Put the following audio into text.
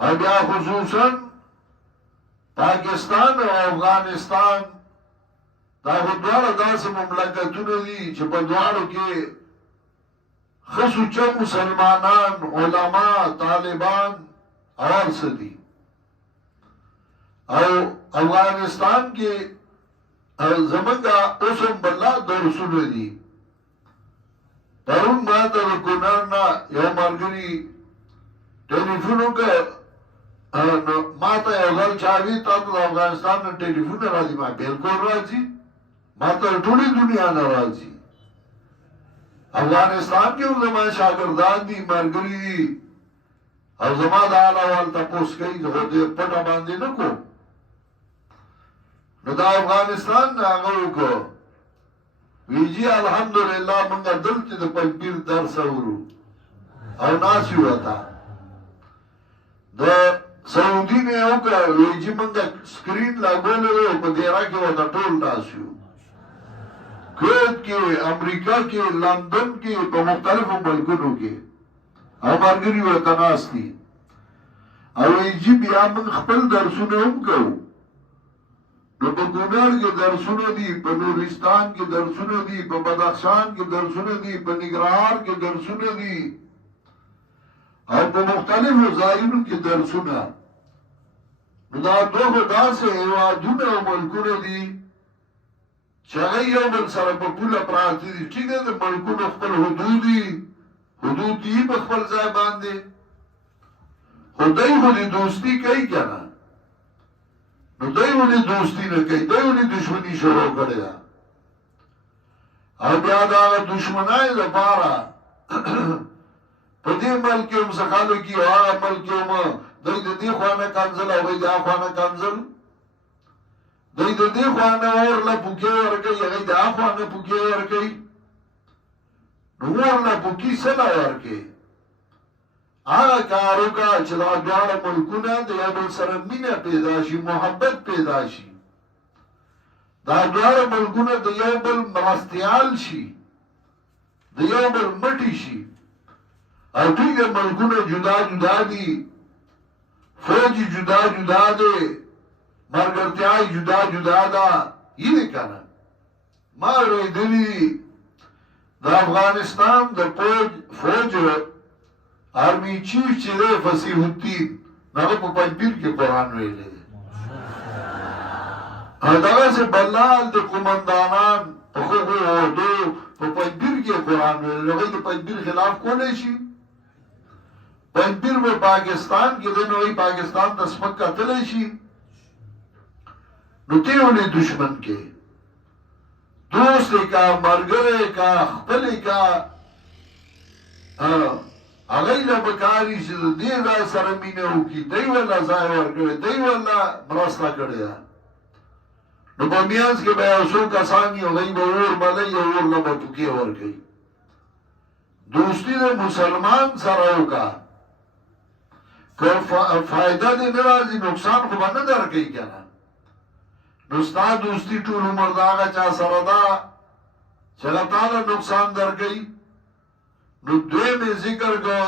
او بیا خصوصا پاکستان او افغانستان دا خو دواړه داسې مملکتونه دي چې په دواړو کې ښه سوچه مسلمانان علما طالبان اور څه دي او افغانستان کې زمونږه اوس هم بله درسونه دي پرون ما ته د کونړ نه یو ملګري ټلیفون وکړ ما ته یو ځل چا وي تا ته د افغانستان نه ټلیفون راځي ما بلکل راځي ما ته ټولې دنیا نه راځي افغانستان کې هم زما شاګردان دي ملګري دي او زما د حال احوال تپوس کوي زه خو دې پټه باندې نه کوم نو د افغانستان نه هغه وکړو وی جی الحمدلله منگا دلتی دا پنپیر درس اورو او ناسی ہوتا دا سعودی نے اوکا وی جی منگا سکرین لگولے ہو پا دیرا کی ہوتا ٹول ناسیو کویت کی امریکہ کی لندن کی پا مختلف ملکنوں کی او مرگری ہوتا ناستی او وی جی بیا من خپل درسونه هم کو نو په کونړ کې درسونه دي په نورستان کې درسونه دي په بدخشان کې درسونه دي په ننګرهار کې درسونه دي او په مختلفو ځایونو کې درسونه نو دا دوه داسې هېوادونه او ملکونه دي چې هغه یو بل سره په پوله پراته دي ټیک دی د ملکونو خپل حدود دي په خپل ځای باندې خو دی خو د دوستي کوي که نه نو دی ولې دوستی نه کوي دی ولې دشمني شروع کړې ده او بیا د هغه دشمنۍ لپاره په دې ملک کې هم څه خلک دي او هغه ملک کې هم دوی د دې خوا نه کنځل او هغوی د هغه خوا نه کنځل دوی د دې خوا نه اور له پوکې ورکوي هغوی د هغه خوا نه پوکې ورکوي نو اور له پوکي څه نه ورکوي هغه کار وکړه چې دا دواړه ملکونه د یو بل سره مینه پیدا شي محبت پیدا شي دا دواړه ملکونه د یو بل مرستیال شي د یو بل مټي شي او ټول ملکونه جدا جدا دي فوج جدا جدا دی مرګرتیا جدا جدا ده یې کنه ما ورېدلی د افغانستان د فوج آرمی چیف چې دی فصیح الدین هغه په پنځپیر کې قرآن ویلی دی دغسې بلال د قمندانان په هغو اردو په پنځپیر کې قرآن ویلی دی هغوی د پنځپیر خلاف کولی شي پنځپیر په پاکستان کې دی نو هغوی پاکستان ته سپک کتلی شي نو ته ولې دشمن کې دوست کا ملګری کا خپل کا هغوی له پکاري چې د دې ځای سره مینه وکړي دی وله ځای ورکړی دی وله مرسته کړې ده نو په میانځ کې به یو څو کسان وي هغوی به اور بلوي او اور له به ټوکې ورکوي دوستي د مسلمان سره وکړه که فایده دې نه راځي نقصان خو به نه درکوي که نه نو ستا دوستي ټول عمر د هغه چا سره ده چې هغه تا له نقصان درکوي نو دوی میں ذکر کو